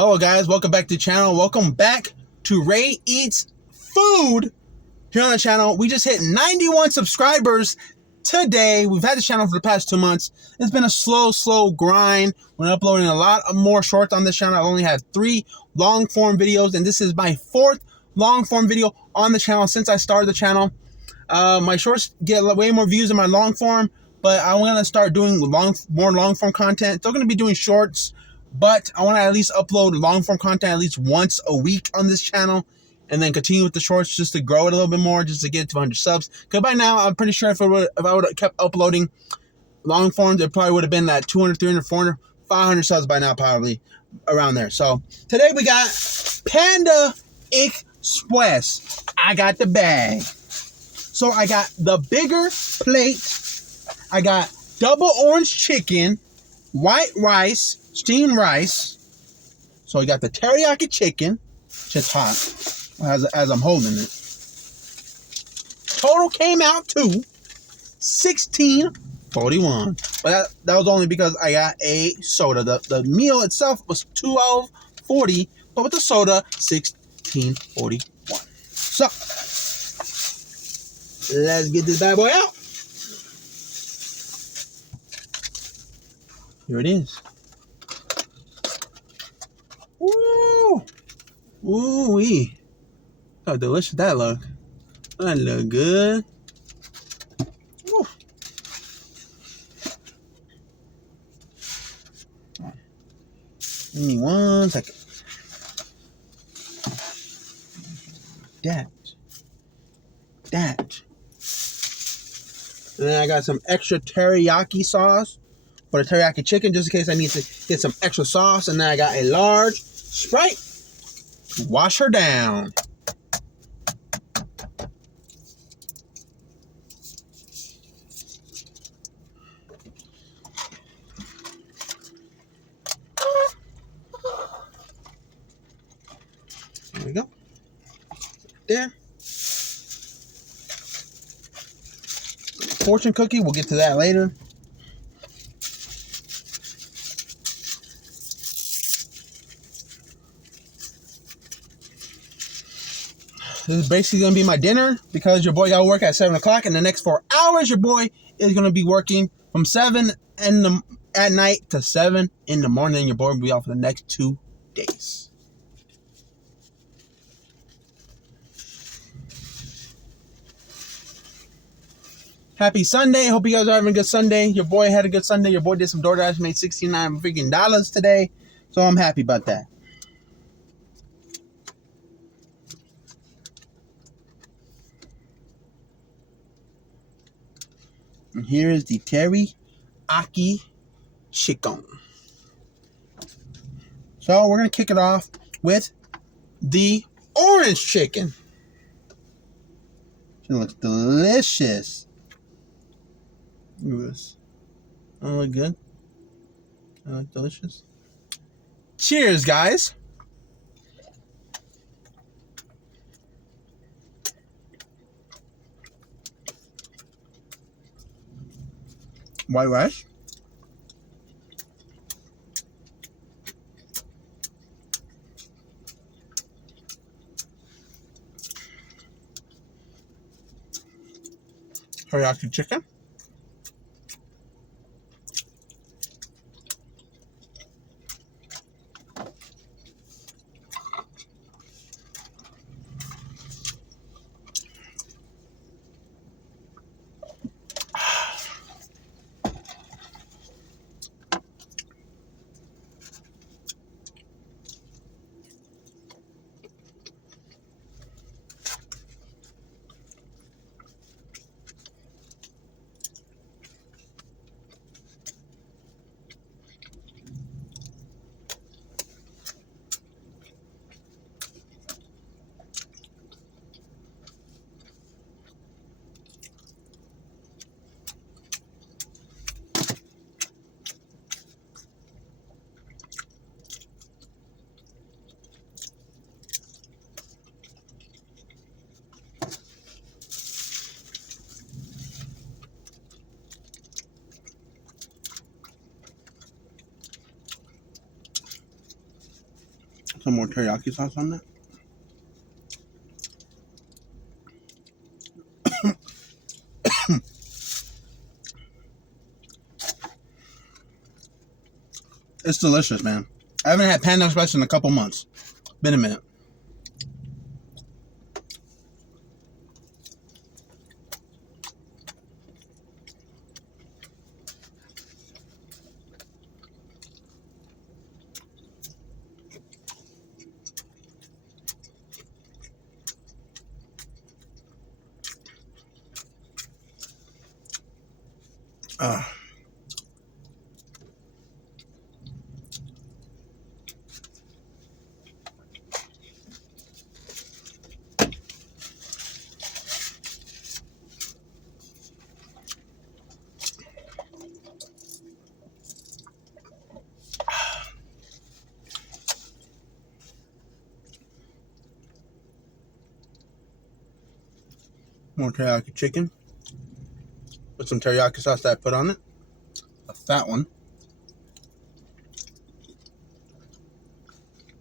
Hello guys, welcome back to the channel. Welcome back to Ray Eats Food here on the channel. We just hit 91 subscribers today. We've had the channel for the past 2 months. It's been a slow grind. We're uploading a lot more shorts on this channel. I've only had 3 long form videos, and this is my 4th long form video on the channel since I started the channel. My shorts get way more views than my long form, but I'm gonna start doing more long form content. Still gonna be doing shorts, but I want to at least upload long form content at least once a week on this channel, and then continue with the shorts just to grow it a little bit more, just to get to 100 subs. Because by now, I'm pretty sure if I would have kept uploading long forms, it probably would have been at 200, 300, 400, 500 subs by now, probably around there. So today we got Panda Express. I got the bag. So I got the bigger plate. I got double orange chicken, white rice, steamed rice. So I got the teriyaki chicken, just hot as I'm holding it. Total came out to $16.41, but that was only because I got a soda. The meal itself was $12.40, but with the soda, $16.41. So let's get this bad boy out. Here it is. Ooh. Ooh-wee. How delicious that look. That look good. Ooh. Give me 1 second. That. And then I got some extra teriyaki sauce for the teriyaki chicken, just in case I need to get some extra sauce. And then I got a large Sprite to wash her down. There we go. There. Fortune cookie, we'll get to that later. This is basically going to be my dinner because your boy got to work at 7 o'clock. In the next 4 hours, your boy is going to be working from 7 at night to 7 in the morning. Your boy will be off for the next 2 days. Happy Sunday. Hope you guys are having a good Sunday. Your boy had a good Sunday. Your boy did some DoorDash, made $69 freaking today. So I'm happy about that. And here is the teriyaki chicken. So we're going to kick it off with the orange chicken. It looks delicious. Look at this. That look good. That look delicious. Cheers, guys. White rice. Teriyaki chicken. Some more teriyaki sauce on that. It's delicious, man. I haven't had Panda Express in a couple months. Been a minute. More teriyaki chicken with some teriyaki sauce that I put on it. A fat one.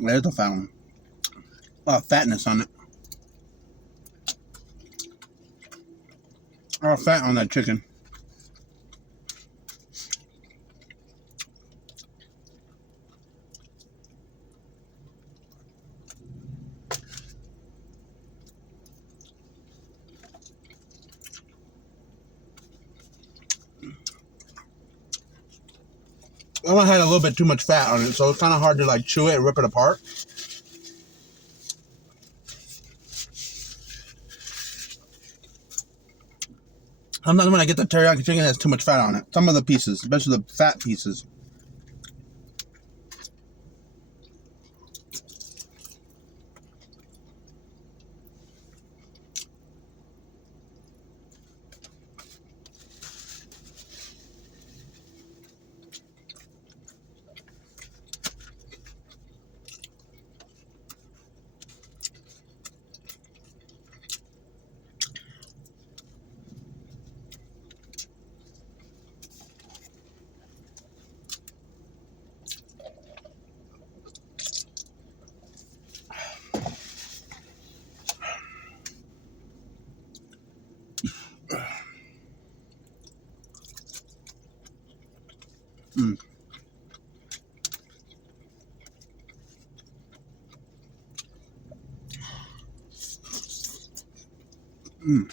There's the fat one. A lot of fatness on it. A lot of fat on that chicken. That one had a little bit too much fat on it, so it's kind of hard to like chew it and rip it apart. Sometimes when I get the teriyaki chicken, it has too much fat on it. Some of the pieces, especially the fat pieces. Mm. Mm.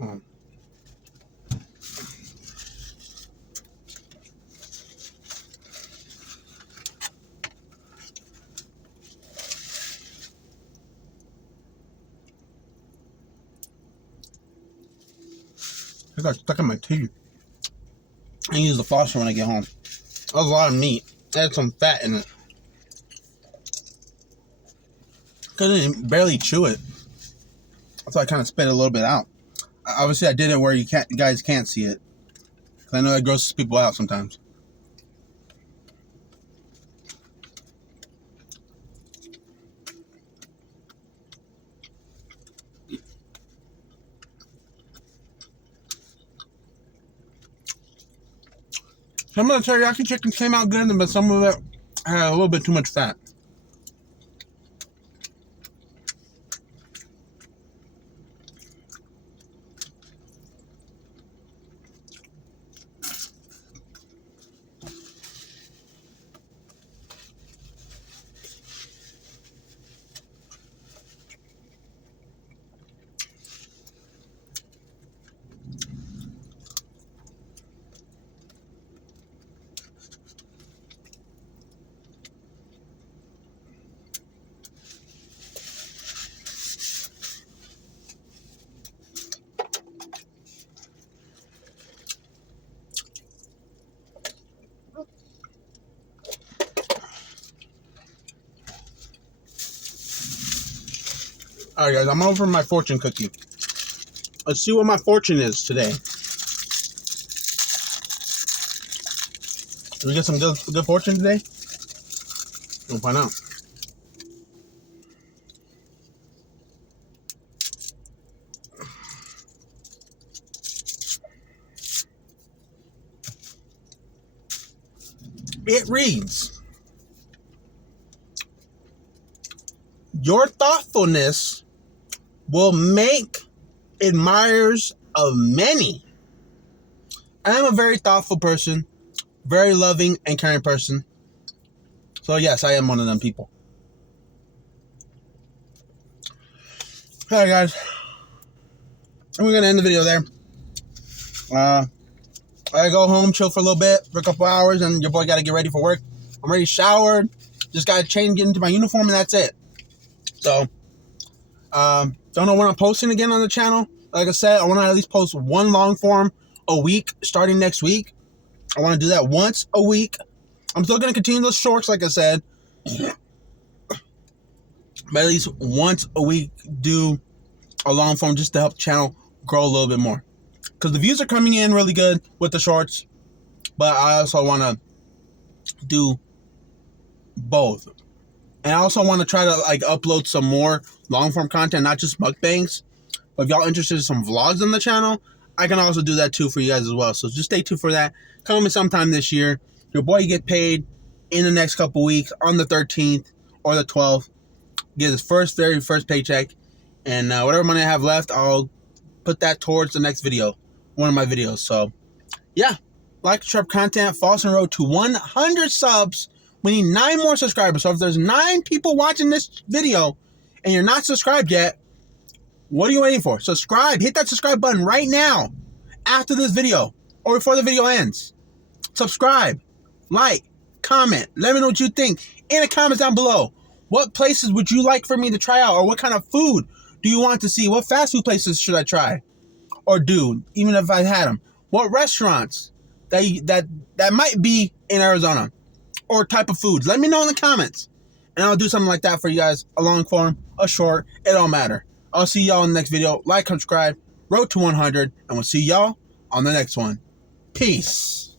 Mm. It got stuck in my teeth. I use the flosser when I get home. That was a lot of meat. It had some fat in it. Couldn't barely chew it. So I kind of spit a little bit out. Obviously, I did it where you guys can't see it. Cause I know it grosses people out sometimes. Some of the teriyaki chicken came out good, but some of it had a little bit too much fat. Alright guys, I'm over my fortune cookie. Let's see what my fortune is today. Did we get some good fortune today? We'll find out. It reads, your thoughtfulness will make admirers of many. I am a very thoughtful person, very loving and caring person. So yes, I am one of them people. Alright guys, and we're going to end the video there. I go home, chill for a little bit, for a couple hours, and your boy got to get ready for work. I'm already showered, just got to change, get into my uniform, and that's it. So, don't know when I'm posting again on the channel. Like I said, I want to at least post one long form a week starting next week. I want to do that once a week. I'm still going to continue those shorts, like I said. But at least once a week, do a long form just to help the channel grow a little bit more. Because the views are coming in really good with the shorts. But I also want to do both. And I also want to try to like upload some more long form content, not just mukbangs. But if y'all interested in some vlogs on the channel, I can also do that too for you guys as well. So just stay tuned for that. Coming sometime this year. Your boy get paid in the next couple weeks on the 13th or the 12th. Get his very first paycheck. And whatever money I have left, I'll put that towards the next video. One of my videos. So, yeah. Like sharp content. False and road to 100 subs. We need 9 more subscribers. So if there's 9 people watching this video and you're not subscribed yet, what are you waiting for? Subscribe. Hit that subscribe button right now after this video or before the video ends. Subscribe. Like. Comment. Let me know what you think in the comments down below. What places would you like for me to try out? Or what kind of food do you want to see? What fast food places should I try? Or do, even if I had them? What restaurants that might be in Arizona? Or type of foods? Let me know in the comments. And I'll do something like that for you guys. A long form, a short, it don't matter. I'll see y'all in the next video. Like, subscribe, road to 100, and we'll see y'all on the next one. Peace.